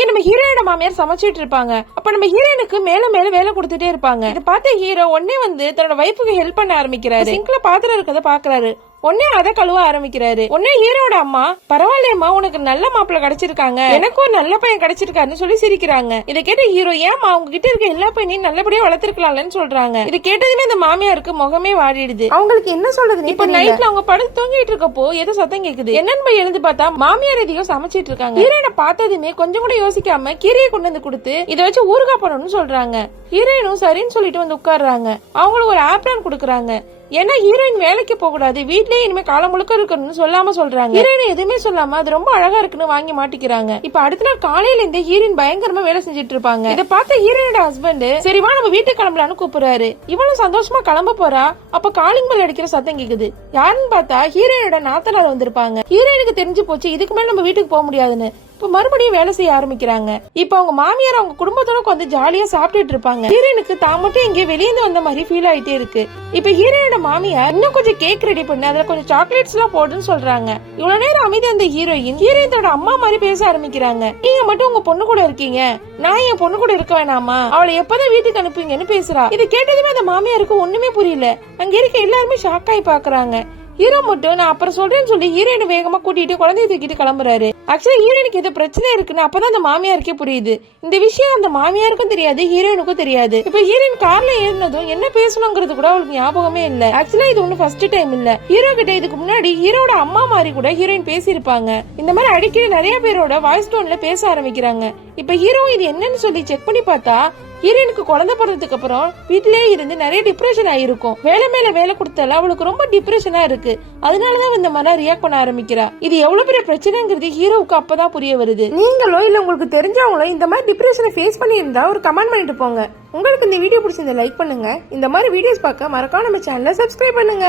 இங்க நம்ம ஹீரோயோட மாமியார் சமைச்சிட்டு இருப்பாங்க. அப்ப நம்ம ஹீரோயினுக்கு மேல மேல வேலை கொடுத்துட்டே இருப்பாங்க. இதை பார்த்த ஹீரோ உடனே வந்து தன்னோட வைஃபுக்கு ஹெல்ப் பண்ண ஆரம்பிக்கிறாரு. சிங்க்ல பாத்திரம் இருக்கத பாக்குறாரு. உடனே அதை கழுவ ஆரம்பிக்கிறாரு. உடனே ஹீரோட அம்மா, பரவாயில்லையம்மா, உனக்கு நல்ல மாப்பிள்ள கிடைச்சிருக்காங்க, எனக்கும் ஒரு நல்ல பையன் கிடைச்சிருக்காருன்னு சொல்லி சிரிக்கிறாங்க. இதை கேட்ட ஹீரோ, ஏமா உங்ககிட்ட இருக்க எல்லா பையனையும் நல்லபடியா வளர்த்திருக்கலாம்னு சொல்றாங்க. இதை கேட்டதுமே அந்த மாமியாருக்கு முகமே வாடிடுது. அவங்களுக்கு என்ன சொல்றது? இப்ப நைட்ல அவங்க படுத்து தூங்கிட்டு இருக்கப்போ ஏதோ சத்தம் கேக்குது. என்னன்னு போய் எழுந்து பார்த்தா மாமியார் எதையும் சமைச்சிட்டு இருக்காங்க. ஹீரோயினை பார்த்ததுமே கொஞ்சம் கூட யோசிக்காம கீரையை கொண்டு வந்து கொடுத்து இதை வச்சு ஊறுகாய் பண்ணணும்னு சொல்றாங்க. ஹீரோயினும் சரின்னு சொல்லிட்டு வந்து உட்கார்றாங்க. அவங்களுக்கு ஒரு ஆப்ரான் கொடுக்குறாங்க. ஏன்னா ஹீரோயின் வேலைக்கு போக கூடாது, வீட்லயே இனிமே காலம் முழுக்க இருக்கணும்னு சொல்லாம சொல்றாங்க. ஹீரோயின் எதுவுமே சொல்லாம அது ரொம்ப அழகா இருக்குன்னு வாங்கி மாட்டிக்கிறாங்க. இப்ப அடுத்த நாள் காலையில இருந்து ஹீரோயின் பயங்கரமா வேலை செஞ்சுட்டு இருப்பாங்க. இதை பார்த்த ஹீரோயினோட ஹஸ்பண்ட், சரிவா நம்ம வீட்டுக்கு கிளம்பலான்னு கூப்பிடுறாரு. இவளும் சந்தோஷமா கிளம்ப போறா. அப்ப காலிங் பெல் அடிக்கிற சத்தம் கேக்குது. யாருன்னு பார்த்தா ஹீரோயினோட நாத்தனார் வந்திருப்பாங்க. ஹீரோயினுக்கு தெரிஞ்சு போச்சு இதுக்கு மேல நம்ம வீட்டுக்கு போக முடியாதுன்னு. இப்ப மறுபடியும் வேலை செய்ய ஆரம்பிக்கிறாங்க. இப்ப அவங்க மாமியார் அவங்க குடும்பத்தோட வந்து ஜாலியா சாப்பிட்டுட்டு இருப்பாங்க. ஹீரோயினுக்கு தான் மட்டும் இங்கே வெளியே வந்த மாதிரி ஃபீல் ஆயிட்டே இருக்கு. இப்ப ஹீரோயினோட மாமியார் இன்னும் கொஞ்சம் கேக் ரெடி பண்ணி அதுல கொஞ்சம் சாக்லேட்ஸ் எல்லாம் போடுன்னு சொல்றாங்க. இவ்வளவு நேரம் அமைதி அந்த ஹீரோயினோட அம்மா மாதிரி பேச ஆரம்பிக்கிறாங்க. நீங்க மட்டும் உங்க பொண்ணு கூட இருக்கீங்க, நான் என் பொண்ணு கூட இருக்க வேணாமா, அவளை எப்பதான் வீட்டுக்கு அனுப்புவீங்கன்னு பேசுறா. இது கேட்டதுமே அந்த மாமியாருக்கு ஒண்ணுமே புரியல. அங்க இருக்க எல்லாருமே ஷாக் ஆகி பாக்குறாங்க. ஹீரோ மட்டும் நான் அப்புறம் சொல்றேன்னு சொல்லி ஹீரோயினை வேகமா கூட்டிட்டு குழந்தைய தூக்கிட்டு கிளம்புறாரு. ஆக்சுவலா ஹீரோயினுக்கு ஏதோ பிரச்சனை இருக்குன்னு அப்பதான் அந்த மாமியாருக்கே புரியுது. இந்த விஷயம் அந்த மாமியாருக்கும் தெரியாது, ஹீரோயினுக்கும் தெரியாது. இப்ப ஹீரோயின் கார்ல ஏறினதும் என்ன பேசணுங்கிறது கூட அவளுக்கு ஞாபகமே இல்ல. ஆக்சுவலா இது ஒண்ணு ஃபர்ஸ்ட் டைம் இல்ல. ஹீரோ கிட்ட இதுக்கு முன்னாடி ஹீரோட அம்மா மாதிரி கூட ஹீரோயின் பேசியிருப்பாங்க. இந்த மாதிரி அடிக்கடி நிறைய பேரோட வாய்ஸ் டோன்ல பேச ஆரம்பிக்கிறாங்க. இப்ப ஹீரோ இது என்னன்னு சொல்லி செக் பண்ணி பார்த்தா ஹீரோயினுக்கு குழந்தை பிறந்ததுக்கு அப்புறம் வீட்டிலேயே இருந்து நிறைய டிப்ரெஷன் ஆயிருக்கும். வேலை மேல வேலை கொடுத்தால அவளுக்கு ரொம்ப டிப்ரெஷனா இருக்கு. அதனாலதான் இந்த மாதிரி ரியாக்ட் பண்ண ஆரம்பிக்கிறா. இது எவ்வளவு பெரிய பிரச்சனைங்கிறது ஹீரோவுக்கு அப்பதான் புரிய வருது. நீங்களோ இல்ல உங்களுக்கு தெரிஞ்சவங்களோ இந்த மாதிரி டிப்ரெஷனை ஃபேஸ் பண்ணி இருந்தா ஒரு கமெண்ட் பண்ணிட்டு போங்க. உங்களுக்கு இந்த வீடியோ பிடிச்சிருந்தா லைக் பண்ணுங்க. இந்த மாதிரி வீடியோஸ் பார்க்க மறக்காம நம்ம சேனலை சப்ஸ்கிரைப் பண்ணுங்க.